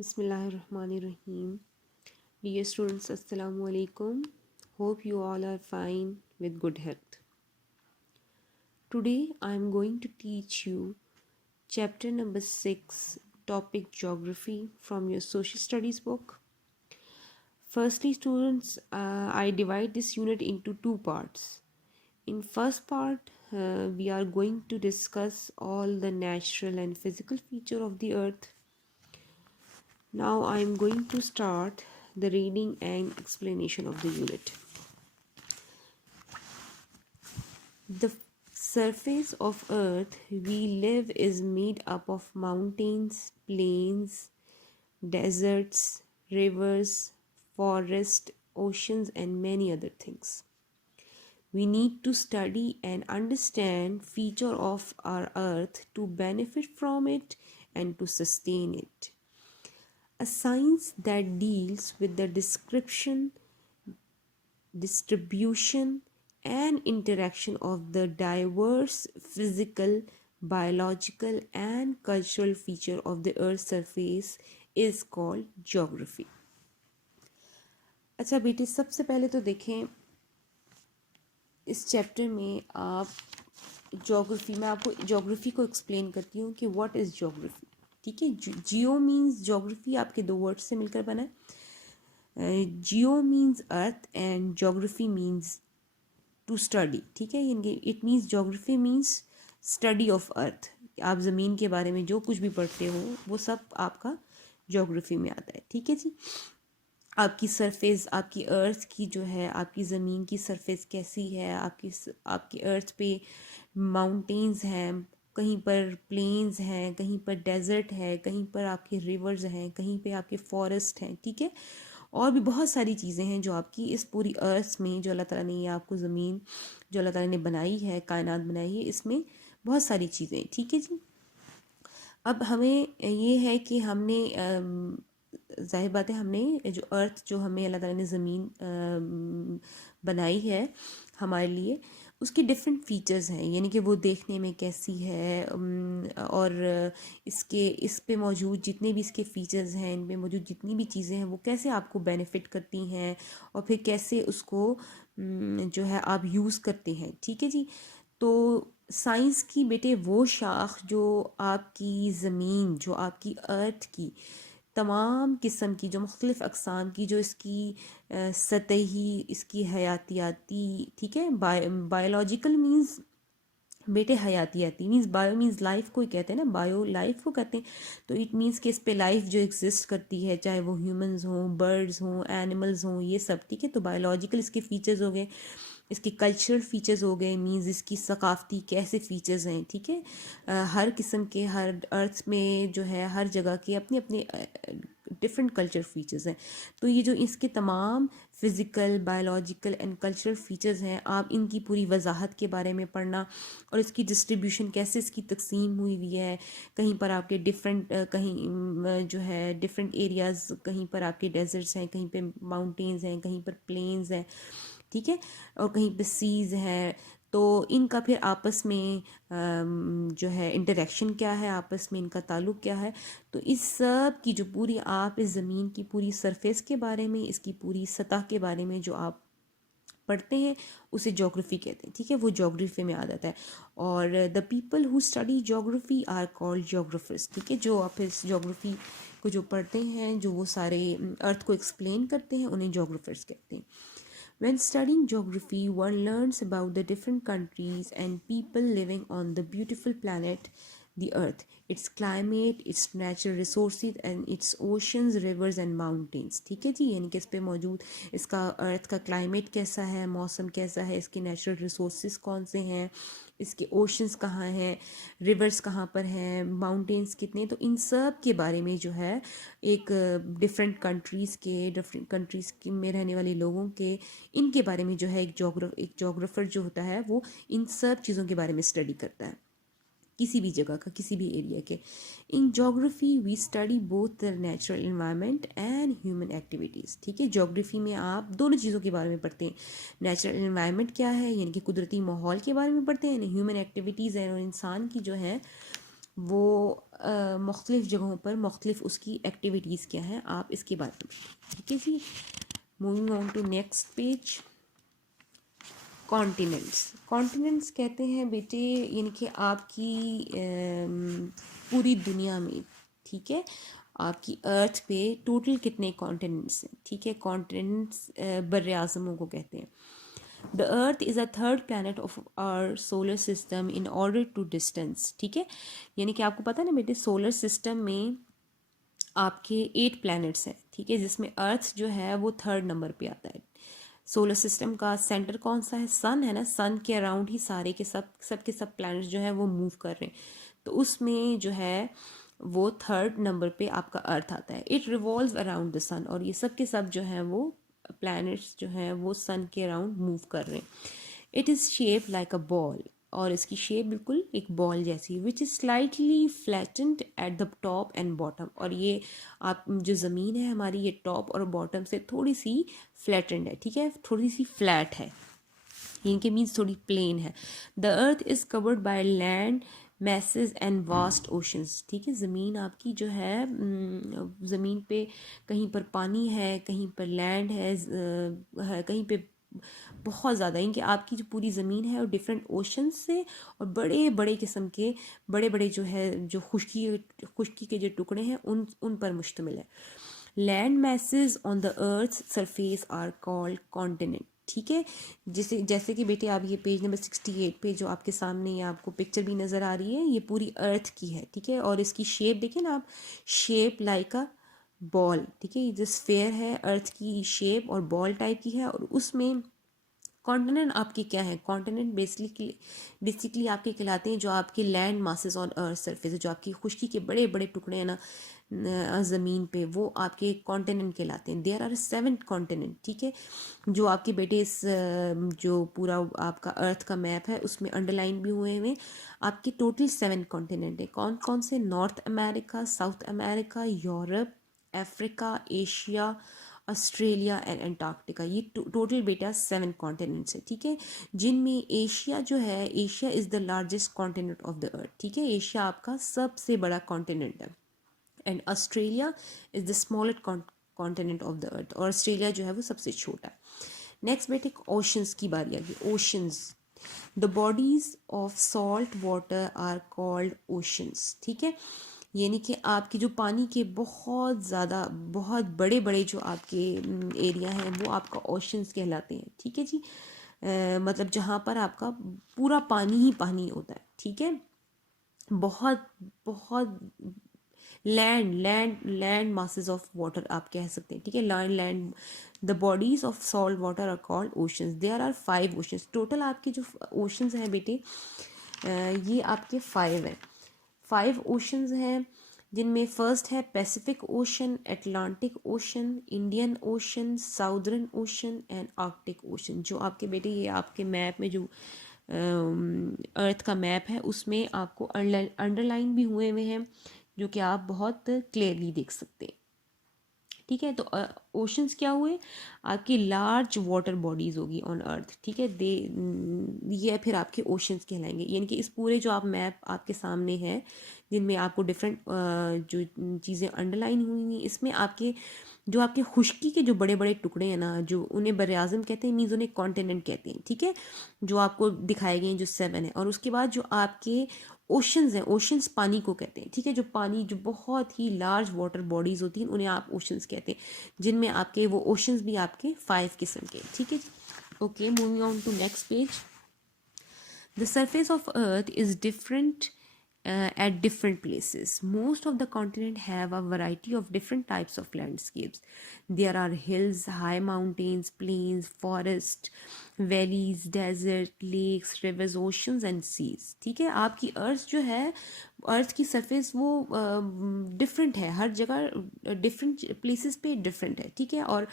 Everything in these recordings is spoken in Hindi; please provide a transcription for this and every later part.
Bismillahirrahmanirrahim. Dear students, Assalamu alaikum. Hope you all are fine with good health. Today I am going to teach you chapter number 6, topic geography from your social studies book. Firstly, students, I divide this unit into two parts. In first part, we are going to discuss all the natural and physical feature of the earth. Now I am going to start the reading and explanation of the unit. The surface of earth we live is made up of mountains, plains, deserts, rivers, forests, oceans and many other things. We need to study and understand feature of our earth to benefit from it and to sustain it. A science that deals with the description, distribution, and interaction of the diverse physical, biological, and cultural feature of the Earth's surface is called geography. अच्छा बेटे, सबसे पहले तो देखें इस चैप्टर में आप ज्योग्राफी, मैं आपको ज्योग्राफी को एक्सप्लेन करती हूँ कि व्हाट इज़ ज्योग्राफी. ठीक है, जियो मीन्स ज्योग्राफी आपके दो वर्ड से मिलकर बना है. Geo means earth and geography means to study. ठीक है, it means geography means study of earth. आप ज़मीन के बारे में जो कुछ भी पढ़ते हो वो सब आपका ज्योग्राफी में आता है. ठीक है जी. आपकी सरफेस, आपकी अर्थ की जो है, आपकी ज़मीन की सरफेस कैसी है, आपकी अर्थ पे माउंटेन्स हैं, कहीं पर प्लेन्स हैं, कहीं पर डेजर्ट है, कहीं पर आपके रिवर्स हैं, कहीं पे आपके फॉरेस्ट हैं. ठीक है, और भी बहुत सारी चीज़ें हैं जो आपकी इस पूरी अर्थ में, जो अल्लाह ताला ने ये आपको ज़मीन जो अल्लाह ताला ने बनाई है, कायनात बनाई है, इसमें बहुत सारी चीज़ें. ठीक है जी. अब हमें ये है कि हमने जाहिर बात है, हमने जो अर्थ, जो हमें अल्लाह ताला ने ज़मीन बनाई है हमारे लिए, उसकी डिफरेंट फीचर्स हैं. यानी कि वो देखने में कैसी है, और इस पे मौजूद जितने भी इसके फीचर्स हैं, इन पे मौजूद जितनी भी चीज़ें हैं, वो कैसे आपको बेनिफिट करती हैं और फिर कैसे उसको जो है आप यूज़ करते हैं. ठीक है जी. तो साइंस की बेटे वो शाख जो आपकी ज़मीन, जो आपकी अर्थ की तमाम किस्म की, जो मुख्तलिफ़ अक़साम की, जो इसकी सतही, इसकी हयातियाती, ठीक है, बायोलॉजिकल मीन्स बेटे हयातियाती मीन्स, बायो मीन्स लाइफ को ही कहते हैं ना, बायो लाइफ को कहते हैं. तो इट मीन्स कि इस पे लाइफ जो एग्जिस्ट करती है, चाहे वो ह्यूमंस हों, बर्ड्स हों, एनिमल्स हों, ये सब. ठीक है, तो बायोलॉजिकल इसके फीचर्स हो गए. इसके कल्चरल फ़ीचर्स हो गए, मीन्स इसकी सकाफ़ती कैसे फ़ीचर्स हैं. ठीक है, हर किस्म के, हर अर्थ में जो है, हर जगह के अपने अपने डिफरेंट कल्चर फ़ीचर्स हैं. तो ये जो इसके तमाम physical, biological and cultural features हैं, आप इनकी पूरी वजाहत के बारे में पढ़ना, और इसकी डिस्ट्रीब्यूशन, कैसे इसकी तकसीम हुई हुई है. कहीं पर आपके डिफरेंट, कहीं जो है डिफरेंट एरियाज़, कहीं पर आपके डेजर्ट्स हैं, कहीं पे माउंटेन्स हैं, कहीं पर प्लेन्स हैं. ठीक है, और कहीं पे सीज़ हैं. तो इनका फिर आपस में जो है इंटरेक्शन क्या है, आपस में इनका ताल्लुक़ क्या है. तो इस सब की जो पूरी, आप इस ज़मीन की पूरी सरफेस के बारे में, इसकी पूरी सतह के बारे में जो आप पढ़ते हैं, उसे ज्योग्राफी कहते हैं. ठीक है, वो ज्योग्राफी में आ जाता है. और the people who study geography are called geographers. ठीक है, जो आप इस ज्योग्राफी को जो पढ़ते हैं, जो वो सारे अर्थ को एक्सप्लेन करते हैं, उन्हें ज्योग्राफर्स कहते हैं. When studying geography, one learns about the different countries and people living on the beautiful planet, the Earth, its climate, its natural resources and its oceans, rivers and mountains. ठीक है जी. यानी कि इस पे मौजूद इसका अर्थ का क्लाइमेट कैसा है, मौसम कैसा है, इसके नेचुरल रिसोर्सेज कौन से हैं, इसके ओशंस कहाँ हैं, रिवर्स कहाँ पर हैं, माउंटेन्स कितने. तो इन सब के बारे में जो है एक डिफरेंट कंट्रीज़ के में रहने वाले लोगों के, इनके बारे में जो है एक जोग्राफ़र जो होता है, वो इन सब चीज़ों के बारे में स्टडी करता है, किसी भी जगह का, किसी भी एरिया के. In geography we study both the natural environment and human activities. ठीक है, जोग्राफ़ी में आप दोनों चीज़ों के बारे में पढ़ते हैं. नेचुरल इन्वायरमेंट क्या है, यानी कि कुदरती माहौल के बारे में पढ़ते हैं, ह्यूमन एक्टिविटीज़ है, और इंसान की जो है वो मुख्तलिफ़ जगहों पर मुख्तलिफ़ उसकी एक्टिविटीज़ क्या हैं, आप इसके बारे में पढ़ें। ठीक है जी। Moving on to next page. Continents, continents कहते हैं बेटे यानी कि आपकी पूरी दुनिया में, ठीक है, आपकी अर्थ पे टोटल कितने कॉन्टिनेंट्स हैं। ठीक है, कॉन्टिनेंट्स बर्रे आज़मों को कहते हैं। The earth is a third planet of our solar system in order to distance. ठीक है, यानी कि आपको पता है ना बेटे, सोलर सिस्टम में आपके 8 प्लैनेट्स हैं। ठीक है, जिसमें अर्थ जो है वो थर्ड नंबर पे आता है। सोलर सिस्टम का सेंटर कौन सा है, सन है ना, सन के अराउंड ही सारे के सब के सब प्लैनेट्स जो है वो मूव कर रहे हैं। तो उसमें जो है वो थर्ड नंबर पे आपका अर्थ आता है। इट रिवॉल्व अराउंड द सन, और ये सब के सब जो है वो प्लैनेट्स जो हैं वो सन के अराउंड मूव कर रहे हैं। It is shape like a ball, और इसकी शेप बिल्कुल एक बॉल जैसी, which is slightly flattened at the top and bottom. और ये आप जो ज़मीन है हमारी, ये टॉप और बॉटम से थोड़ी सी फ्लैटेंड है। ठीक है, थोड़ी सी फ्लैट है, इनके मीन्स थोड़ी प्लेन है। The earth is covered by land message and vast oceans. ठीक है, ज़मीन आपकी जो है ज़मीन पे कहीं पर पानी है, कहीं पर लैंड है, कहीं पे बहुत ज़्यादा, इनके आपकी जो पूरी ज़मीन है और डिफरेंट ओशंस से और बड़े बड़े किस्म के बड़े बड़े जो है जो खुश्की के जो टुकड़े हैं उन पर मुश्तमिल है। Land masses on the earth surface are called continent. ठीक है, जैसे कि बेटे आप ये पेज नंबर 68 पे जो आपके सामने ये आपको पिक्चर भी नज़र आ रही है, ये पूरी अर्थ की है। ठीक है, और इसकी शेप देखिए ना आप, शेप लाइक अ बॉल। ठीक है, ये जो स्फेयर है अर्थ की शेप और बॉल टाइप की है, और उसमें कॉन्टिनेंट आपकी क्या है, कॉन्टिनेंट बेसिकली आपके कहलाते हैं जो आपके land masses on earth surface, जो आपकी खुश्की के बड़े बड़े टुकड़े हैं ना ज़मीन पे, वो आपके कॉन्टिनेंट कहलाते हैं। There are 7 continent. ठीक है, जो आपके बेटे इस जो पूरा आपका अर्थ का मैप है उसमें अंडरलाइन भी हुए हुए आपके टोटल 7 कॉन्टिनेंट है। कौन कौन से, north America, south America, Europe, Africa, Asia, Australia and Antarctica. ये टोटल बेटा 7 कॉन्टिनेंट्स है। ठीक है, जिनमें एशिया जो है, Asia is the largest continent of the अर्थ। ठीक है, एशिया आपका सबसे बड़ा कॉन्टिनेंट है, and Australia is the smallest continent of the अर्थ, और ऑस्ट्रेलिया जो है वो सबसे छोटा है। नेक्स्ट बेटे ओशंस की बारी आ गई। Oceans, the bodies of salt water are called oceans. ठीक है, यानी कि आपके जो पानी के बहुत ज़्यादा बहुत बड़े बड़े जो आपके एरिया हैं वो आपका ओशंस कहलाते हैं। ठीक है जी, मतलब जहाँ पर आपका पूरा पानी ही पानी होता है। ठीक है, बहुत बहुत लैंड मासेस ऑफ वाटर आप कह सकते हैं। ठीक है, land the bodies of salt water are called oceans. There are 5 oceans. Total आपके जो ओशंस हैं बेटे ये आपके 5 हैं। 5 ओशंस हैं, जिनमें फर्स्ट है Pacific ocean, Atlantic ocean, Indian ocean, southern ocean and Arctic ocean. जो आपके बेटे ये आपके मैप में जो अर्थ का मैप है उसमें आपको अंडरलाइन भी हुए हुए हैं, जो कि आप बहुत क्लियरली देख सकते हैं। ठीक है, तो ओशंस क्या हुए, आपकी लार्ज वाटर बॉडीज़ होगी ऑन अर्थ। ठीक है, ये फिर आपके ओशंस कहलाएंगे। यानी कि इस पूरे जो आप मैप आपके सामने है, जिनमें आपको डिफरेंट जो चीज़ें अंडरलाइन हुई हुई, इसमें आपके जो आपके खुश्की के जो बड़े बड़े टुकड़े हैं ना, जो उन्हें बर आज़म कहते हैं, मीन्स उन्हें कॉन्टिनेंट कहते हैं। ठीक है, जो आपको दिखाए गए हैं जो 7 है, और उसके बाद जो आपके ओशंस हैं, ओशंस पानी को कहते हैं। ठीक है, जो पानी जो बहुत ही लार्ज वाटर बॉडीज़ होती हैं उन्हें आप ओशंस कहते हैं, जिनमें आपके वो ओशंस भी आपके 5 किस्म के। ठीक है जी, okay, moving on to next page. The surface of Earth is different at different places. Most of the continent have a variety of different types of landscapes. There are hills, high mountains, plains, forests, valleys, desert, lakes, rivers, oceans and seas. ठीक है, आपकी अर्थ जो है, अर्थ की सरफेस वो डिफरेंट है, हर जगह डिफरेंट प्लेसेस पे डिफरेंट है। ठीक है, और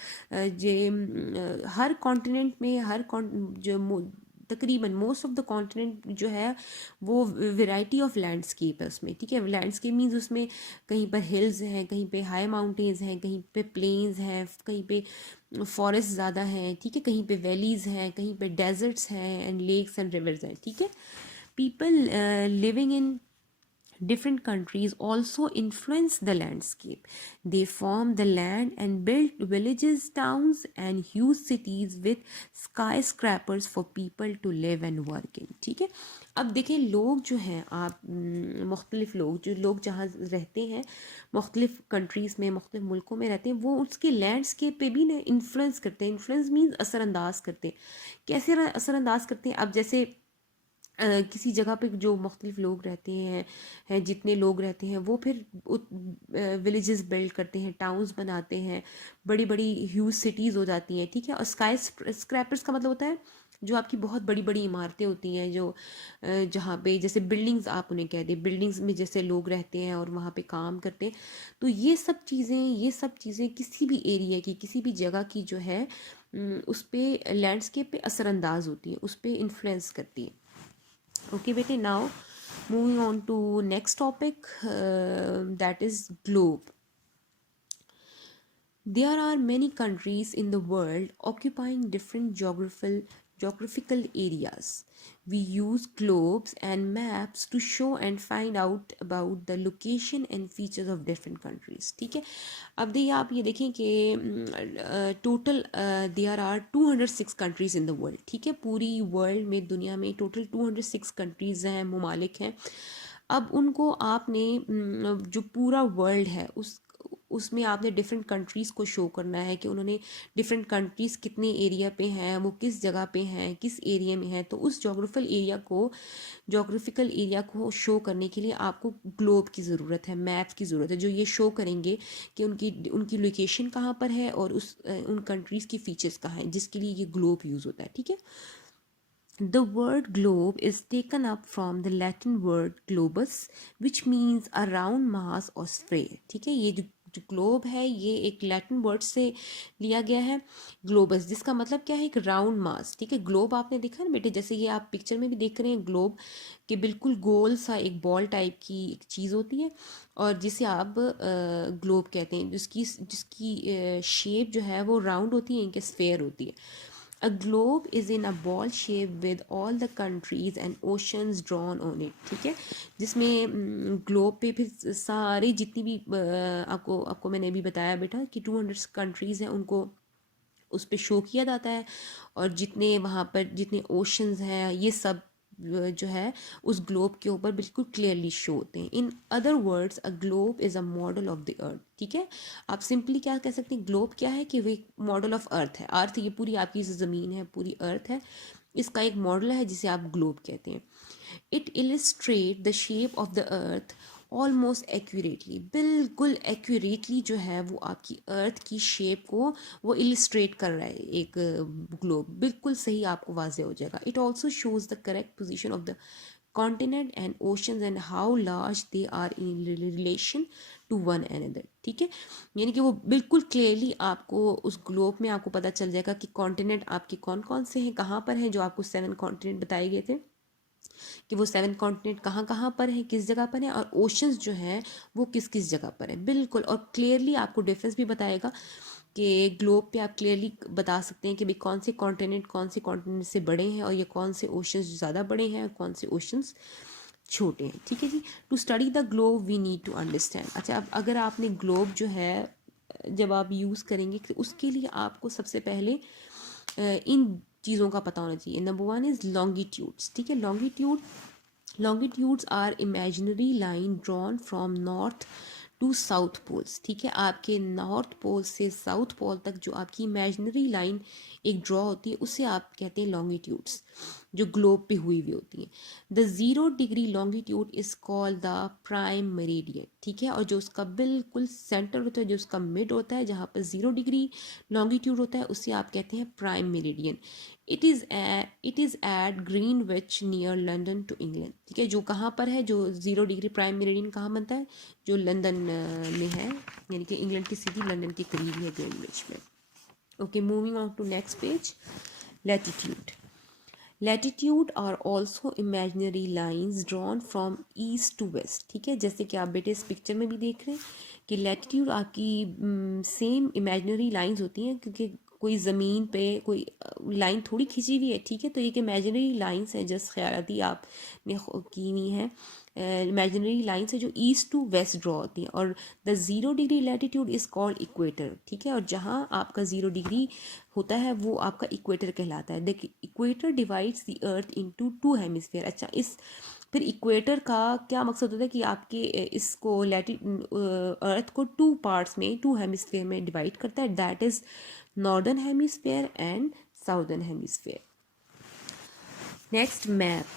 हर कॉन्टिनेंट में जो तकरीबन मोस्ट ऑफ द कॉन्टिनेंट जो है वो वैरायटी ऑफ लैंडस्केप है उसमें। ठीक है, लैंडस्केप मीन्स उसमें कहीं पर हिल्स हैं, कहीं पे हाई माउंटेन्स हैं, कहीं पे प्लेन्स हैं, कहीं पे फॉरेस्ट ज़्यादा हैं। ठीक है, कहीं पे वैलीज़ हैं, कहीं पे डेजर्ट्स हैं एंड लेक्स एंड रिवर्स हैं। ठीक है, people living in Different countries also influence the landscape. They form the land and built villages, towns, and huge cities with skyscrapers for people to live and work in. ठीक है, अब देखें लोग जो हैं, आप मुख्तलिफ लोग जो लोग जहाँ रहते हैं, मुख्तलिफ कंट्रीज़ में, मुख्तलिफ मुल्कों में रहते हैं, वो उसके लैंडस्केप पे भी ना इन्फ्लुएंस करते हैं. इन्फ्लुएंस मीन्स असरअंदाज करते हैं. कैसे असरअंदाज करते हैं? अब जैसे किसी जगह पे जो मुख्तलिफ लोग रहते हैं जितने लोग रहते हैं वो फिर विलेजेस बिल्ड करते हैं, टाउन्स बनाते हैं, बड़ी बड़ी ह्यूज सिटीज़ हो जाती हैं. ठीक है, और स्काई स्क्रैपर्स का मतलब होता है जो आपकी बहुत बड़ी बड़ी इमारतें होती हैं, जो जहाँ पे जैसे बिल्डिंग्स आप उन्हें कह दें, बिल्डिंग्स में जैसे लोग रहते हैं और वहाँ पे काम करते हैं. तो ये सब चीज़ें किसी भी एरिया की, किसी भी जगह की जो है उस पर लैंडस्केप पे असरअंदाज होती है, उस पर इन्फ्लुएंस करती है. Okay bete, now moving on to next topic, that is globe. There are many countries in the world occupying different geographical areas. We use globes and maps to show and find out about the location and features of different countries. ठीक है, अब देखिए आप ये देखें कि total there are 206 countries in the world. ठीक है, पूरी वर्ल्ड में, दुनिया में टोटल 206 कंट्रीज हैं, ममालिक हैं. अब उनको आपने जो पूरा वर्ल्ड है उसमें आपने डिफरेंट कंट्रीज़ को शो करना है कि उन्होंने डिफरेंट कंट्रीज़ कितने एरिया पे हैं, वो किस जगह पे हैं, किस एरिया में हैं. तो उस जोग्राफिकल एरिया को शो करने के लिए आपको ग्लोब की ज़रूरत है, मैप की ज़रूरत है, जो ये शो करेंगे कि उनकी लोकेशन कहाँ पर है और उन कंट्रीज़ की फीचर्स कहाँ हैं, जिसके लिए ये ग्लोब यूज़ होता है. ठीक है, The word globe is taken up from the Latin word globus, which means a round mass or sphere. ठीक है, ये जो ग्लोब है ये एक लैटिन वर्ड से लिया गया है, ग्लोबस, जिसका मतलब क्या है? एक राउंड मास. ठीक है, ग्लोब आपने देखा ना बेटे, जैसे ये आप पिक्चर में भी देख रहे हैं, ग्लोब के बिल्कुल गोल सा एक बॉल टाइप की एक चीज़ होती है और जिसे आप ग्लोब कहते हैं, जिसकी शेप जो है वो राउंड होती है, इनके स्फेयर होती है. A globe is in a ball shape with all the countries and oceans drawn on it. ठीक है, जिसमें ग्लोब पे फिर सारी जितनी भी आपको मैंने अभी बताया बेटा कि 200 कंट्रीज़ हैं, उनको उस पर शो किया जाता है और जितने वहाँ पर जितने ओशंस हैं ये सब जो है उस ग्लोब के ऊपर बिल्कुल क्लियरली शो होते हैं. In other words, a globe is a model of the अर्थ. ठीक है, आप सिंपली क्या कह सकते हैं, ग्लोब क्या है कि वो एक मॉडल ऑफ अर्थ है. अर्थ ये पूरी आपकी ज़मीन है, पूरी अर्थ है, इसका एक मॉडल है जिसे आप ग्लोब कहते हैं. It illustrate the shape of the earth almost accurately. बिल्कुल एक्यूरेटली जो है वो आपकी अर्थ की शेप को वो इलिस्ट्रेट कर रहा है एक ग्लोब, बिल्कुल सही आपको वाज़े हो जाएगा. It also shows the correct position of the continent and oceans and how large they are in relation to one another. ठीक है, यानी कि वो बिल्कुल क्लियरली आपको उस ग्लोब में आपको पता चल जाएगा कि कॉन्टिनेंट आपके कौन कौन से हैं, कहाँ पर हैं, जो आपको 7 कॉन्टिनेंट बताए गए थे कि वो 7 कॉन्टिनेंट कहाँ कहाँ पर हैं, किस जगह पर हैं, और ओशंस जो हैं वो किस किस जगह पर हैं. बिल्कुल, और क्लियरली आपको डिफरेंस भी बताएगा कि ग्लोब पे आप क्लियरली बता सकते हैं कि भाई कौन से कॉन्टिनेंट से बड़े हैं और ये कौन से ओशंस ज़्यादा बड़े हैं और कौन से ओशंस छोटे हैं. ठीक है जी, to study the globe we need to understand. अच्छा, अब अगर आपने ग्लोब जो है जब आप यूज़ करेंगे तो उसके लिए आपको सबसे पहले इन चीज़ों का पता होना चाहिए. Number 1 is longitudes. ठीक है, longitudes are imaginary line drawn from north to south poles. ठीक है, आपके नॉर्थ पोल से साउथ पोल तक जो आपकी इमेजिनरी लाइन एक ड्रॉ होती है उसे आप कहते हैं लॉन्गिट्यूड्स, जो ग्लोब पे हुई हुई होती हैं. The 0 degree longitude is called the prime meridian. ठीक है, और जो उसका बिल्कुल सेंटर होता है, जो उसका मिड होता है, जहाँ पर 0 डिग्री लॉन्गिट्यूड होता है, उसे आप कहते हैं prime meridian. It is at Greenwich near London to England. ठीक है, जो कहाँ पर है, जो 0 डिग्री प्राइम मेरिडियन कहाँ बनता है, जो लंदन में है, यानी कि इंग्लैंड की सिटी लंदन के करीब है, ग्रीनविच में. Okay, moving on to next page. Latitude. Latitude are also imaginary lines drawn from east to west. ठीक है, जैसे कि आप बेटे इस पिक्चर में भी देख रहे हैं कि लैटिट्यूड आपकी सेम इमेजिनरी लाइंस होती हैं, क्योंकि कोई ज़मीन पे कोई लाइन थोड़ी खींची हुई है. ठीक है, तो एक इमेजिनरी लाइंस हैं, जस्ट ख्यालाती आपने की हुई हैं इमेजिनरी लाइन्स है जो ईस्ट टू वेस्ट ड्रॉ होती हैं, और the 0 degree latitude is called equator, ठीक है। और जहाँ आपका 0 डिग्री होता है वो आपका इक्वेटर कहलाता है। देखिए equator divides the earth into 2 hemisphere. अच्छा, इस फिर इक्वेटर का क्या मकसद होता है कि आपके इसको अर्थ को 2 पार्ट्स में, 2 हेमिस्फीयर में डिवाइड करता है, that is northern hemisphere and southern hemisphere. Next, map.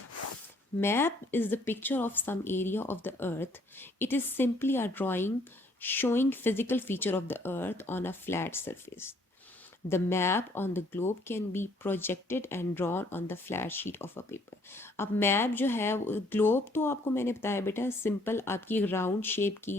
Map is the picture of some area of the earth. It is simply a drawing showing physical feature of the earth on a flat surface. The map on the globe can be projected and drawn on the flat sheet of a paper. अब मैप जो है ग्लोब तो आपको मैंने बताया बेटा सिंपल आपकी एक राउंड शेप की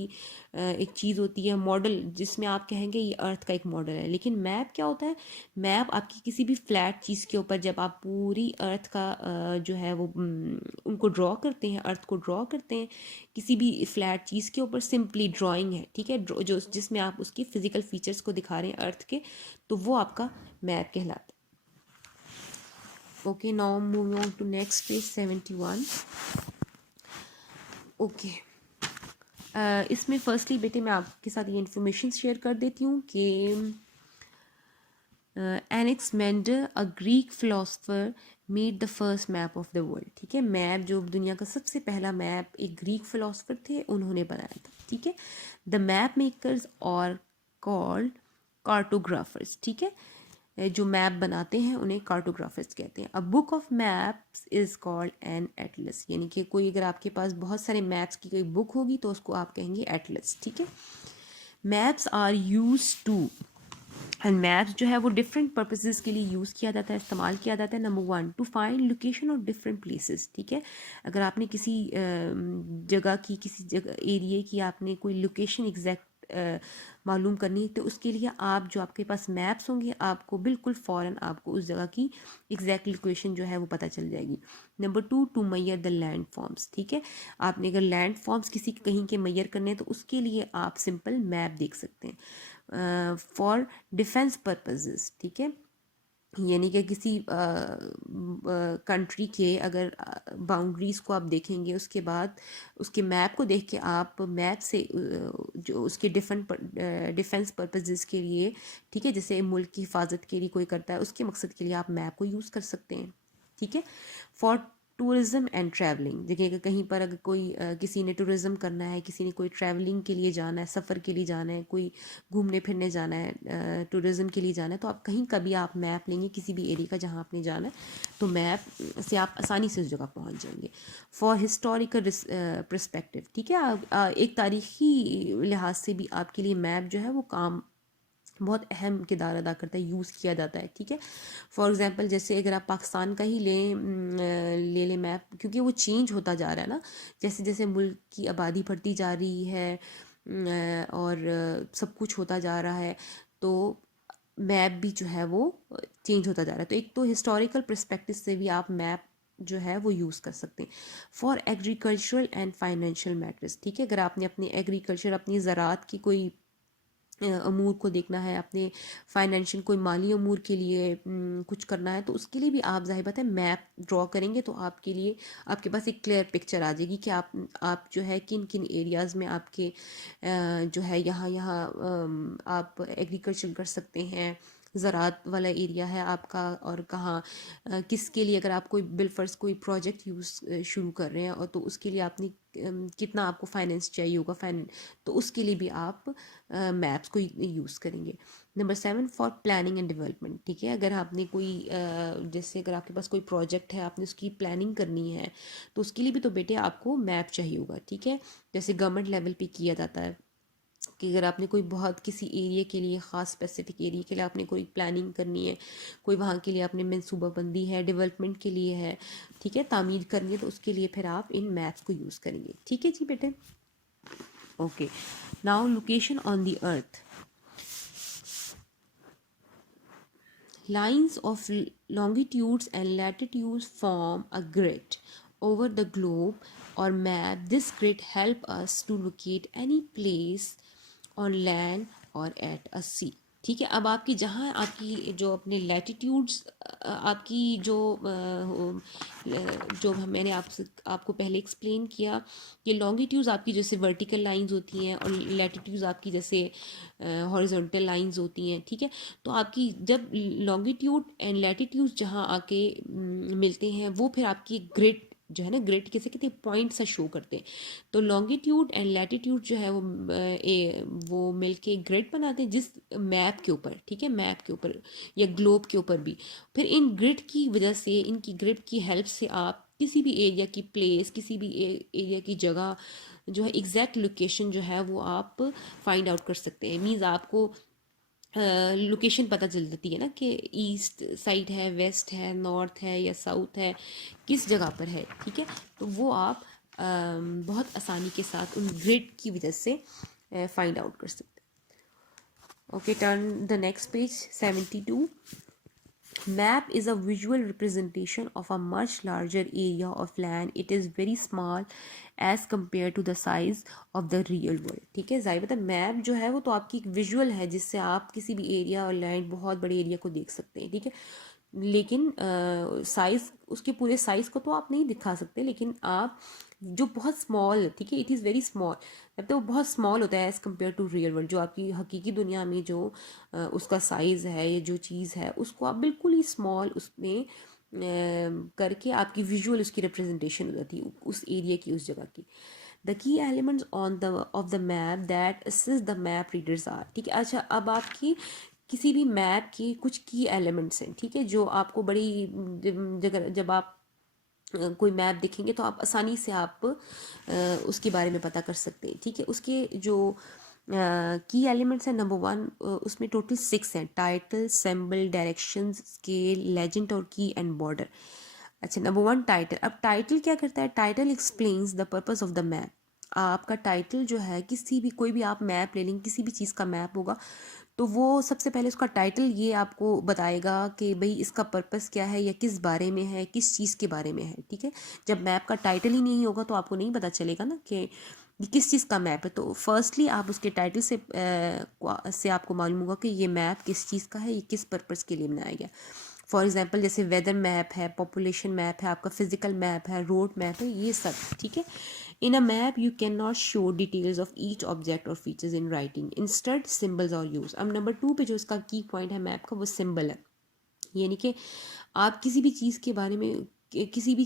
एक चीज़ होती है, मॉडल, जिसमें आप कहेंगे ये अर्थ का एक मॉडल है। लेकिन मैप क्या होता है? मैप आपकी किसी भी फ्लैट चीज़ के ऊपर जब आप पूरी अर्थ का जो है वो उनको ड्रॉ करते हैं, अर्थ को ड्रॉ करते हैं किसी भी फ्लैट चीज़ के ऊपर, सिंपली ड्राइंग है, ठीक है, जो जिसमें आप उसकी फिजिकल फीचर्स को दिखा रहे हैं अर्थ के, तो वो आपका मैप कहलाता है। Okay, now moving on to next page 71। Okay, इसमें फर्स्टली बेटे मैं आपके साथ ये इन्फॉर्मेशन शेयर कर देती हूँ कि Anaximander a Greek philosopher made the first map of the world, ठीक है। मैप जो दुनिया का सबसे पहला मैप एक ग्रीक फिलोसफर थे, उन्होंने बनाया था, ठीक है। द मैप मेकर्स और कॉल्ड कार्टोग्राफर्स, ठीक है। जो मैप बनाते हैं उन्हें कार्टोग्राफर्स कहते हैं। A book of maps is called an Atlas, यानी कि कोई अगर आपके पास बहुत सारे मैप्स की कोई बुक होगी तो उसको आप कहेंगे एटलस, ठीक है। Maps are use to, and maps जो है वो डिफरेंट पर्पसेस के लिए यूज़ किया जाता है, इस्तेमाल किया जाता है। Number 1, to find location of different places, ठीक है। अगर आपने किसी जगह की, किसी जगह एरिया की आपने कोई लोकेशन एग्जैक्ट मालूम करनी है, तो उसके लिए आप जो आपके पास मैप्स होंगे आपको बिल्कुल फ़ौरन आपको उस जगह की एग्जैक्ट लोकेशन जो है वो पता चल जाएगी। Number 2, to measure the land forms, ठीक है। आपने अगर लैंड फॉर्म्स किसी कहीं के मैयर करने हैं तो उसके लिए आप सिंपल मैप देख सकते हैं। फॉर डिफेंस पर्पजेस, ठीक है, यानी कि किसी कंट्री के अगर बाउंड्रीज़ को आप देखेंगे, उसके बाद उसके मैप को देख के आप मैप से जो उसके डिफेंस पर्पजेस के लिए, ठीक है, जैसे मुल्क की हिफाजत के लिए कोई करता है, उसके मकसद के लिए आप मैप को यूज़ कर सकते हैं, ठीक है। फॉर टूरिज़म एंड ट्रैवलिंग, देखिए कहीं पर अगर कोई किसी ने टूरिज़म करना है, किसी ने कोई ट्रैवलिंग के लिए जाना है, सफ़र के लिए जाना है, कोई घूमने फिरने जाना है, टूरिज़म के लिए जाना है, तो आप कहीं कभी आप मैप लेंगे किसी भी एरिया का जहाँ आपने जाना है, तो मैप से आप आसानी से उस जगह पहुँच जाएंगे। फॉर हिस्टोरिकल पर्सपेक्टिव, ठीक है, एक तारीख़ी लिहाज से भी आपके लिए मैप जो है वो काम बहुत अहम किरदार अदा करता है, यूज़ किया जाता है, ठीक है। फॉर एग्ज़ाम्पल जैसे अगर आप पाकिस्तान का ही ले लें मैप, क्योंकि वो चेंज होता जा रहा है ना, जैसे जैसे मुल्क की आबादी बढ़ती जा रही है और सब कुछ होता जा रहा है, तो मैप भी जो है वो चेंज होता जा रहा है। तो एक तो हिस्टोरिकल पर्सपेक्टिव से भी आप मैप जो है वो यूज़ कर सकते हैं। For agricultural and financial matters, ठीक है, अगर आपने अपनी एग्रीकल्चर, अपनी ज़राअत की कोई अमूर को देखना है, अपने फाइनेंशियल कोई माली अमूर के लिए कुछ करना है, तो उसके लिए भी आप ज़ाहिर बात है मैप ड्रॉ करेंगे, तो आपके लिए आपके पास एक क्लियर पिक्चर आ जाएगी कि आप जो है किन किन एरियाज़ में आपके जो है यहाँ आप एग्रीकल्चर कर सकते हैं, ज़राअत वाला एरिया है आपका, और कहाँ किसके लिए अगर आप कोई बिलफर्स कोई प्रोजेक्ट शुरू कर रहे हैं, और तो उसके लिए आपने कितना आपको फाइनेंस चाहिए होगा, तो उसके लिए भी आप मैप्स को यूज़ करेंगे। Number 7, for planning and development, ठीक है, अगर आपने कोई जैसे अगर आपके पास कोई प्रोजेक्ट है, आपने उसकी प्लानिंग करनी है, तो उसके लिए भी तो बेटे आपको मैप चाहिए होगा, ठीक है। जैसे गवर्नमेंट लेवल पे किया जाता है कि अगर आपने कोई बहुत किसी एरिया के लिए, ख़ास स्पेसिफिक एरिया के लिए आपने कोई प्लानिंग करनी है, कोई वहाँ के लिए आपने मनसूबाबंदी है, डेवलपमेंट के लिए है, ठीक है, तामीर करनी है, तो उसके लिए फिर आप इन मैप्स को यूज़ करेंगे, ठीक है जी बेटे। Okay, now location on the earth. Lines of longitudes and latitudes form a grid over the globe or map. This grid help us to locate any place on land or at a sea. ठीक है। अब आपकी जहाँ आपकी जो अपने लैटिट्यूड्स आपकी जो मैंने आपको पहले एक्सप्लेन किया कि लॉन्गिट्यूड्स आपकी जैसे वर्टिकल लाइंस होती हैं और लैटिट्यूड्स आपकी जैसे हॉरिजॉन्टल लाइंस होती हैं, ठीक है। तो आपकी जब लॉन्गिट्यूड एंड लैटिट्यूड जहाँ आके मिलते हैं वो फिर आपकी ग्रिड जो है ना, ग्रिड किसे कहते हैं, पॉइंट सा शो करते हैं। तो लॉन्गिट्यूड एंड लैटिट्यूड जो है वो मिलके ग्रिड बनाते हैं जिस मैप के ऊपर, ठीक है, मैप के ऊपर या ग्लोब के ऊपर भी। फिर इन ग्रिड की वजह से, इनकी ग्रिड की हेल्प से आप किसी भी एरिया की प्लेस, किसी भी एरिया की जगह जो है एग्जैक्ट लोकेशन जो है वो आप फाइंड आउट कर सकते हैं। मीन्स आपको लोकेशन पता चल जाती है ना कि ईस्ट साइड है, वेस्ट है, नॉर्थ है या साउथ है, किस जगह पर है, ठीक है। तो वो आप बहुत आसानी के साथ उन ग्रिड की वजह से फाइंड आउट कर सकते हैं। Okay, turn the next page 72. Map is a visual representation of a much larger area of land. It is very small as compared to the size of the real world. ठीक है, जाहिर बात है मैप जो है वो तो आपकी एक विजुअल है जिससे आप किसी भी एरिया और लैंड, बहुत बड़े एरिया को देख सकते हैं, ठीक है। लेकिन साइज, उसके पूरे साइज को तो आप नहीं दिखा सकते, लेकिन आप जो बहुत स्मॉल, ठीक है, इट इज़ वेरी स्मॉल, जब तक वो बहुत स्मॉल होता है as compare to real world, जो आपकी हकीकी दुनिया में जो उसका साइज़ है या जो चीज़ है उसको आप बिल्कुल ही स्मॉल उसमें करके आपकी विजुअल उसकी रिप्रेजेंटेशन हो जाती है उस एरिया की, उस जगह की। The key elements on the of the map that assist the map readers are, ठीक है। अच्छा, अब आपकी किसी भी मैप के कुछ की एलिमेंट्स हैं, ठीक है, जो आपको बड़ी जगह जब आप कोई मैप देखेंगे तो आप आसानी से आप उसके बारे में पता कर सकते हैं, ठीक है। उसके जो की एलिमेंट्स हैं, नंबर 1 उसमें टोटल 6 हैं: title, symbol, directions, scale, legend और की एंड बॉर्डर। अच्छा, नंबर 1 टाइटल। अब टाइटल क्या करता है? Title explains the purpose of the map. आपका टाइटल जो है, किसी भी कोई भी आप मैप ले लेंगे, किसी भी चीज़ का मैप होगा तो वो सबसे पहले उसका टाइटल ये आपको बताएगा कि भाई इसका पर्पस क्या है या किस बारे में है, किस चीज़ के बारे में है, ठीक है। जब मैप का टाइटल ही नहीं होगा तो आपको नहीं पता चलेगा ना कि ये किस चीज़ का मैप है। तो फर्स्टली आप उसके टाइटल से आपको मालूम होगा कि ये मैप किस चीज़ का है, ये किस पर्पस के लिए बनाया गया। फॉर एग्जांपल जैसे वेदर मैप है, पॉपुलेशन मैप है, आपका फिजिकल मैप है, रोड मैप है, ये सब, ठीक है। In a map, you cannot show details of each object or features in writing. Instead, symbols are used. अब नंबर 2 पे जो इसका की पॉइंट है मैप का, वो सिंबल है। यानी कि आप किसी भी चीज़ के बारे में, किसी भी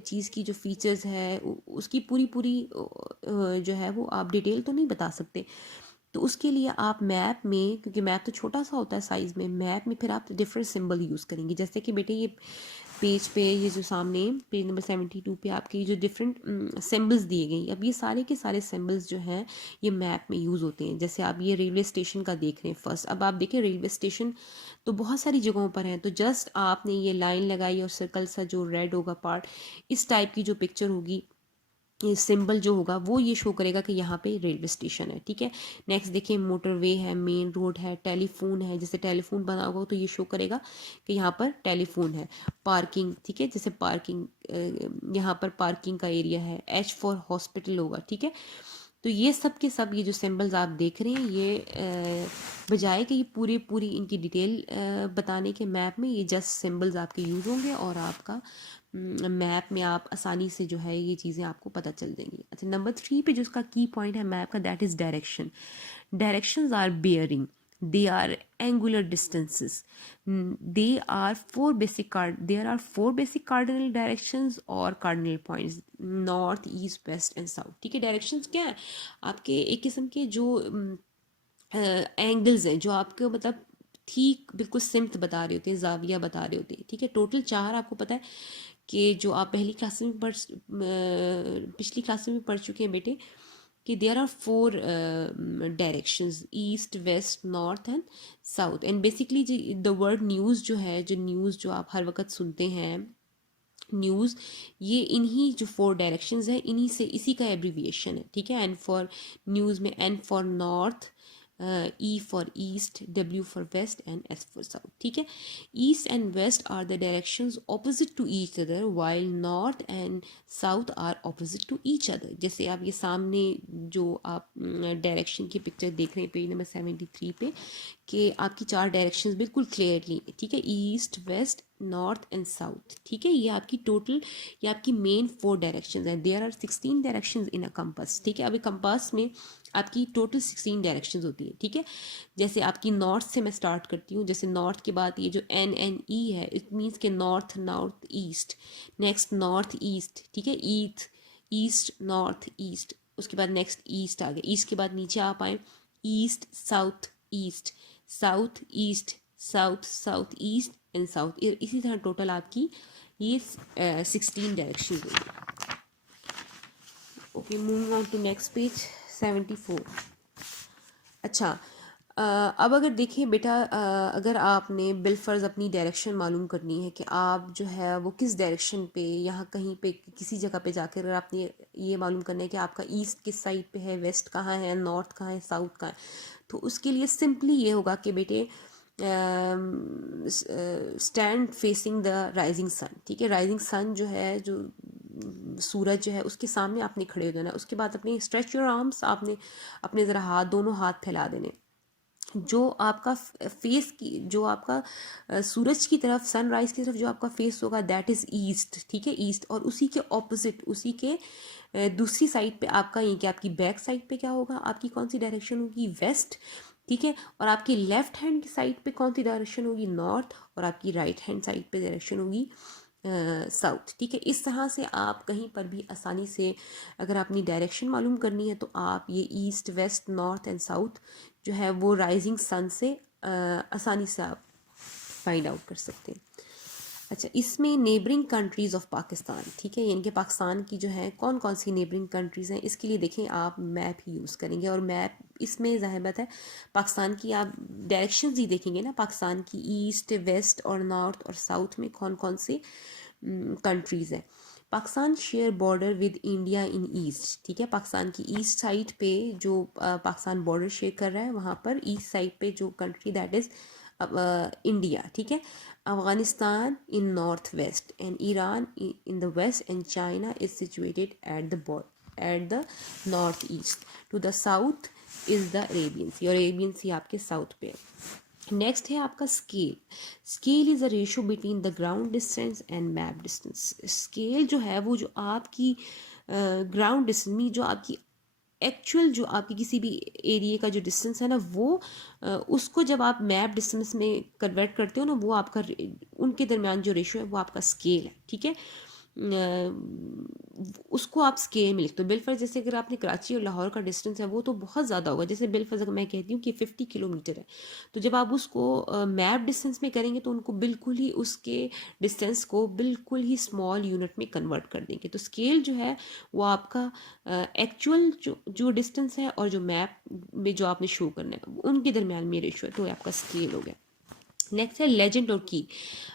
चीज़ की जो फीचर्स है उसकी पूरी पूरी जो है वो आप डिटेल तो नहीं बता सकते। तो उसके लिए आप मैप में, क्योंकि मैप तो छोटा सा होता है साइज़ में, मैप में फिर आप डिफरेंट सिंबल यूज़ करेंगे। जैसे कि बेटे ये पेज पे, ये जो सामने पेज नंबर 72 पे आपकी जो डिफरेंट सिंबल्स दिए गई, अब ये सारे के सारे सिंबल्स जो हैं ये मैप में यूज़ होते हैं। जैसे आप ये रेलवे स्टेशन का देख रहे हैं फर्स्ट, अब आप देखें रेलवे स्टेशन तो बहुत सारी जगहों पर हैं, तो जस्ट आपने ये लाइन लगाई और सर्कल सा जो रेड होगा पार्ट, इस टाइप की जो पिक्चर होगी, ये सिंबल जो होगा वो ये शो करेगा कि यहाँ पे रेलवे स्टेशन है, ठीक है। नेक्स्ट देखिए, मोटरवे है, मेन रोड है, टेलीफोन है, जैसे टेलीफोन बना होगा तो ये शो करेगा कि यहाँ पर टेलीफोन है। पार्किंग, ठीक है, जैसे पार्किंग, यहाँ पर पार्किंग का एरिया है। एच फॉर हॉस्पिटल होगा, ठीक है। तो ये सब के सब, ये जो सिंबल्स आप देख रहे हैं, ये बजाय कि ये पूरी इनकी डिटेल बताने के मैप में, ये जस्ट सिंबल्स आपके यूज़ होंगे और आपका मैप में आप आसानी से जो है ये चीज़ें आपको पता चल जाएंगी। अच्छा, नंबर 3 पे जो उसका की पॉइंट है मैप का, that is direction. Directions are bearing, they are angular distances. There are four basic cardinal directions or cardinal points: north, east, west and south, ठीक है। डायरेक्शंस क्या है? आपके एक किस्म के जो एंगल्स हैं, जो आपको मतलब ठीक बिल्कुल सिमत बता रहे होते हैं, जाविया बता रहे होते हैं, ठीक है। टोटल 4 आपको पता है कि जो आप पहली क्लास में पिछली क्लास में पढ़ चुके हैं बेटे, कि there are 4 directions: east, west, north and south. And basically the word news जो है, जो न्यूज़ जो आप हर वक्त सुनते हैं, न्यूज़, ये इन्हीं जो 4 डायरेक्शंस है, इन्हीं से, इसी का एब्रीविएशन है, ठीक है। एंड फॉर न्यूज़ में N for north, E for east, W for west and S for south, ठीक है। East and west are the directions opposite to each other while north and south are opposite to each other. जैसे आप ये सामने जो आप डायरेक्शन की पिक्चर देख रहे हैं पेज नंबर 73 पे, कि आपकी 4 डायरेक्शंस बिल्कुल क्लियरली, ठीक है, east west north and south, ठीक है। ये आपकी टोटल, ये आपकी मेन 4 डायरेक्शंस हैं। There are 16 directions in a compass, ठीक है। अभी कंपास में आपकी टोटल 16 डायरेक्शंस होती है, ठीक है। जैसे आपकी नॉर्थ से मैं स्टार्ट करती हूँ, जैसे नॉर्थ के बाद ये जो NNE है, इट मीन्स के north north east, next north east, ठीक है, ईस्ट नॉर्थ ईस्ट, उसके बाद नेक्स्ट ईस्ट आ गया, ईस्ट के बाद नीचे आप आए east south east, south east, south south east and south, इसी तरह टोटल आपकी ये 16 डायरेक्शन होगी। Okay, moving on to next page 74। अच्छा, अब अगर देखिए बेटा, अगर आपने बिलफर्ज अपनी डायरेक्शन मालूम करनी है कि आप जो है वो किस डायरेक्शन पे, यहाँ कहीं पे किसी जगह पे जाकर अगर आपने ये मालूम करना है कि आपका ईस्ट किस साइड पे है, वेस्ट कहाँ है, नॉर्थ कहाँ है, साउथ कहाँ है, तो उसके लिए सिंपली ये होगा कि बेटे stand facing the rising sun, ठीक है। राइजिंग सन जो है, जो सूरज जो है उसके सामने आपने खड़े हो जाना है। उसके बाद अपने स्ट्रेच योर आर्म्स, आपने अपने ज़रा हाथ, दोनों हाथ फैला देने। जो आपका फेस की, जो आपका सूरज की तरफ, सनराइज की तरफ जो आपका फेस होगा, दैट इज़ ईस्ट, ठीक है, ईस्ट। और उसी के ऑपोजिट, उसी के दूसरी साइड पे आपका ये कि आपकी बैक साइड पे क्या होगा, आपकी कौन सी डायरेक्शन होगी, वेस्ट, ठीक है। और आपकी लेफ्ट हैंड साइड पे कौन सी डायरेक्शन होगी, नॉर्थ। और आपकी राइट हैंड साइड पे डायरेक्शन होगी साउथ, ठीक है। इस तरह से आप कहीं पर भी आसानी से, अगर अपनी डायरेक्शन मालूम करनी है, तो आप ये east west north and south जो है वो राइजिंग सन से आसानी से आप फाइंड आउट कर सकते हैं। अच्छा, इसमें नेबरिंग कंट्रीज़ ऑफ पाकिस्तान, ठीक है, यानी कि पाकिस्तान की जो है कौन कौन सी नेबरिंग कंट्रीज़ हैं, इसके लिए देखें आप मैप ही यूज़ करेंगे। और मैप इसमें ज़ाहिर बात है पाकिस्तान की आप डायरेक्शंस ही देखेंगे ना, पाकिस्तान की ईस्ट वेस्ट और नॉर्थ और साउथ में कौन कौन से कंट्रीज़ हैं। Pakistan share border with India in east, ठीक है। पाकिस्तान की ईस्ट साइड पे जो पाकिस्तान बॉर्डर शेयर कर रहा है, वहाँ पर ईस्ट साइड पे जो कंट्री, दैट इज़ इंडिया, ठीक है। Afghanistan in north west and Iran in the west and China is situated at the north east. To the south is the Arabian sea, और अरेबियन सी आपके साउथ पे है। नेक्स्ट है आपका scale. Scale is a ratio between the ground distance and map distance. Scale जो है वो जो आपकी ग्राउंड डिस्टेंस में, जो आपकी एक्चुअल, जो आपकी किसी भी एरिया का जो डिस्टेंस है ना, वो उसको जब आप मैप डिस्टेंस में कन्वर्ट करते हो ना, वो आपका, उनके दरमियान जो रेशो है वो आपका स्केल है, ठीक है। उसको आप स्केल में लिखते हो। बिलफर्ज जैसे अगर आपने कराची और लाहौर का डिस्टेंस है वो तो बहुत ज़्यादा होगा। जैसे बिलफर्ज अगर मैं कहती हूँ कि 50 किलोमीटर है, तो जब आप उसको मैप डिस्टेंस में करेंगे तो उनको बिल्कुल ही, उसके डिस्टेंस को बिल्कुल ही स्मॉल यूनिट में कन्वर्ट कर देंगे। तो स्केल जो है वो आपका एक्चुअल जो डिस्टेंस है और जो मैप में जो आपने शो करना है उनके दरमियान में रेशो है, तो आपका स्केल हो गया। नेक्स्ट है लेजेंड और की।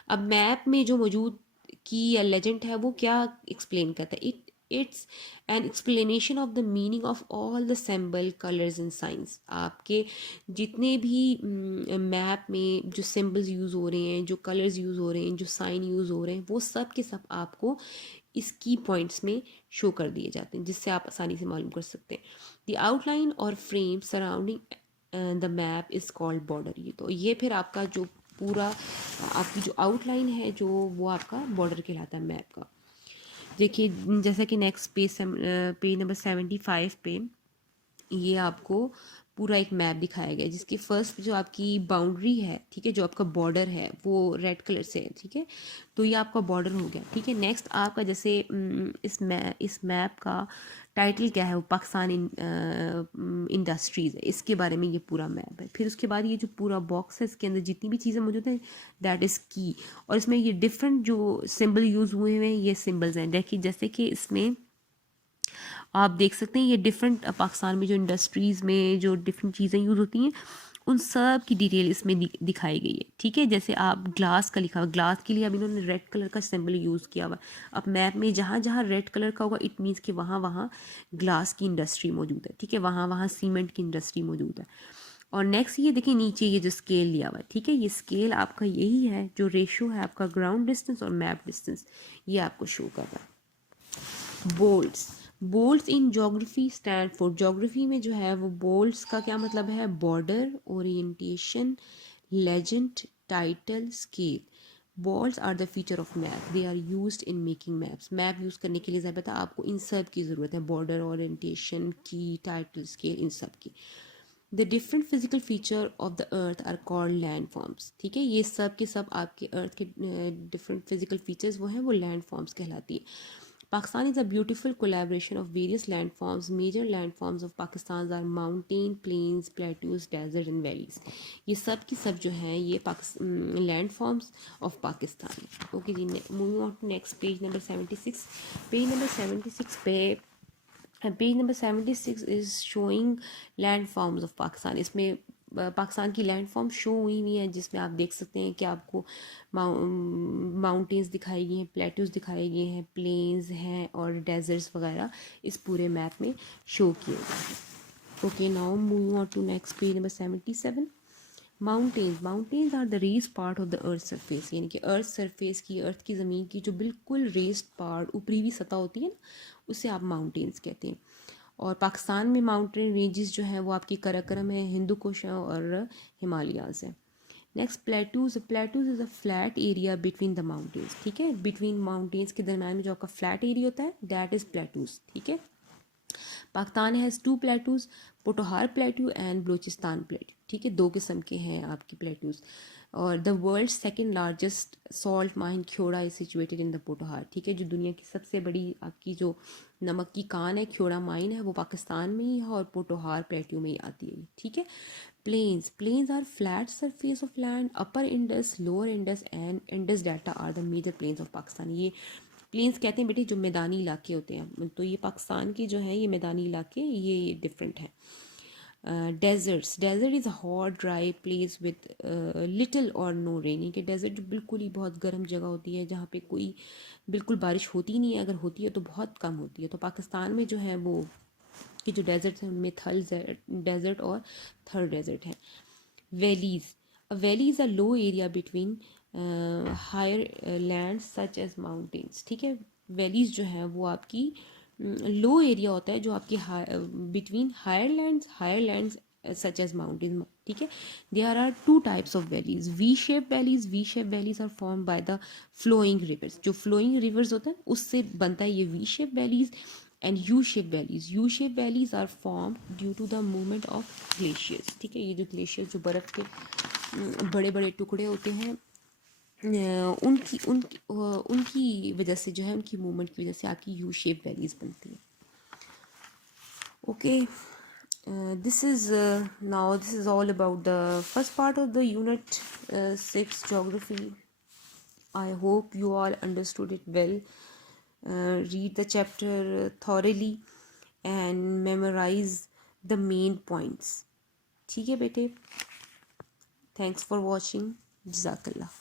अब मैप में जो मौजूद की या लेजेंड है वो क्या एक्सप्लेन करता है, it's an explanation of the meaning of all the symbol colours and science. आपके जितने भी मैप में जो सिंबल्स यूज़ हो रहे हैं, जो कलर्स यूज़ हो रहे हैं, जो साइन यूज़ हो रहे हैं, वो सब के सब आपको इस की पॉइंट्स में शो कर दिए जाते हैं, जिससे आप आसानी से मालूम कर सकते हैं। द आउटलाइन और frame surrounding the map is called border. तो ये फिर आपका जो पूरा, आपकी जो आउटलाइन है जो, वो आपका बॉर्डर कहलाता है मैप का। देखिए जैसा कि नेक्स्ट पेज नंबर 75 पे ये आपको पूरा एक मैप दिखाया गया है, जिसकी फर्स्ट जो आपकी बाउंड्री है, ठीक है, जो आपका बॉर्डर है वो रेड कलर से है, ठीक है। तो ये आपका बॉर्डर हो गया, ठीक है। नेक्स्ट आपका जैसे इस मैप का टाइटल क्या है, वो पाकिस्तान इंडस्ट्रीज़ है, इसके बारे में ये पूरा मैप है। फिर उसके बाद ये जो पूरा बॉक्स है, इसके अंदर जितनी भी चीज़ें मौजूद हैं, दैट इज़ की। और इसमें ये डिफरेंट जो सिंबल यूज़ हुए हैं, ये सिंबल्स हैं। देखिए जैसे कि इसमें आप देख सकते हैं ये डिफरेंट पाकिस्तान में जो इंडस्ट्रीज़ में जो डिफरेंट चीज़ें यूज़ होती हैं, उन सब की डिटेल इसमें दिखाई गई है, ठीक है। जैसे आप ग्लास का लिखा हुआ, ग्लास के लिए अब इन्होंने रेड कलर का सिंबल यूज़ किया हुआ। अब मैप में जहाँ जहाँ रेड कलर का होगा, इट मीन्स कि वहाँ वहाँ ग्लास की इंडस्ट्री मौजूद है, ठीक है, वहाँ वहाँ सीमेंट की इंडस्ट्री मौजूद है। और नेक्स्ट ये देखिए नीचे ये जो स्केल लिया हुआ है, ठीक है, ये स्केल आपका यही है जो रेशो है आपका ग्राउंड डिस्टेंस और मैप डिस्टेंस, ये आपको शो कर रहा है। Bolts, bolts in geography stand for, geography में जो है वो बोल्ट्स का क्या मतलब है, border, orientation, legend, title, scale. Bolts are the feature of map, they are used in making maps, map use करने के लिए ज़्यादा पता आपको इन सब की ज़रूरत है, बॉर्डर, ओरिएंटेशन की, टाइटल, स्केल, इन सब की। The different physical feature of the earth are called land forms, ठीक है, ये सब के सब आपके अर्थ के डिफरेंट फिजिकल फीचर्स वो हैं, वो लैंड फॉर्म्स कहलाती है। Pakistan is a beautiful collaboration of various landforms. Major landforms of Pakistan are mountain, plains, plateaus, desert and valleys. ये सब की सब जो हैं ये landforms of Pakistan है। ओके जी, moving on to next page number 76। Page number 76 पे page number 76 is showing landforms of Pakistan. इसमें पाकिस्तान की लैंड फॉर्म शो हुई हुई है, जिसमें आप देख सकते हैं कि आपको माउंटेन्स दिखाई गई हैं, प्लेट्यूज दिखाए गए हैं, प्लेन्स हैं और डेजर्ट्स वगैरह इस पूरे मैप में शो किए गए हैं। Okay, now moving on to next page number 77। Mountains, mountains are the raised part of the earth surface, यानी कि अर्थ सरफेस की, अर्थ की ज़मीन की जो बिल्कुल रेस्ड पार्ट, ऊपरी हुई सतह होती है ना, उसे आप माउंटेन्स कहते हैं। और पाकिस्तान में माउंटेन रेंजेस जो हैं वो आपकी कराकोरम है, हिंदू कुश है और हिमालयाज़ है। Next plateaus, plateaus is a flat area between the mountains, ठीक है, बिटवीन माउंटेन्स के दरम्यान में जो आपका फ्लैट एरिया होता है दैट इज़ प्लेटूज, ठीक है। Pakistan has 2 plateaus, Potohar plateau and Balochistan plateau, ठीक है, 2 किस्म के हैं आपकी प्लेटूज। और the world second largest salt mine Khewra is situated in the Potohar, ठीक है, जो दुनिया की सबसे बड़ी आपकी जो नमक की कान है, ख्योड़ा माइन है, वो पाकिस्तान में ही है और पोटोहार प्लेटू में ही आती है, ठीक है। Plains, plains are flat surface of land, upper Indus, lower Indus and Indus delta are the major plains of Pakistan. ये प्लेन्स कहते हैं बेटे जो मैदानी इलाके होते हैं, तो ये पाकिस्तान के जो हैं ये मैदानी इलाके ये डिफरेंट हैं। Deserts, desert is a hot dry place with little or no rain, कि डेजर्ट जो बिल्कुल ही बहुत गर्म जगह होती है जहाँ पे कोई बिल्कुल बारिश होती नहीं है, अगर होती है तो बहुत कम होती है। तो पाकिस्तान में जो है वो कि जो डेजर्ट्स हैं उनमें थल डेजर्ट और थर डेजर्ट है। Valleys, a valley is a low area between higher land such as mountains, ठीक है, वैलीज़ जो है वो आपकी लो एरिया होता है जो आपकी between higher lands such as mountain, ठीक है। There are 2 types of valleys, V shape valleys, V shape valleys are form by the flowing rivers, जो फ्लोइंग रिवर्स होता है उससे बनता है ये V shape valleys. And U shape valleys, U shape valleys are form due to the movement of glaciers, ठीक है, ये जो ग्लेशियर्स जो बर्फ़ के बड़े बड़े टुकड़े होते हैं उनकी उनकी उनकी वजह से जो है, उनकी मूवमेंट की वजह से आपकी यू शेप वैलीज बनती है। Okay, this is now this is all about the first part of the unit 6 geography. I hope you all understood it well. Read the chapter thoroughly and memorize the main points, ठीक है बेटे। Thanks for watching. Jazakallah.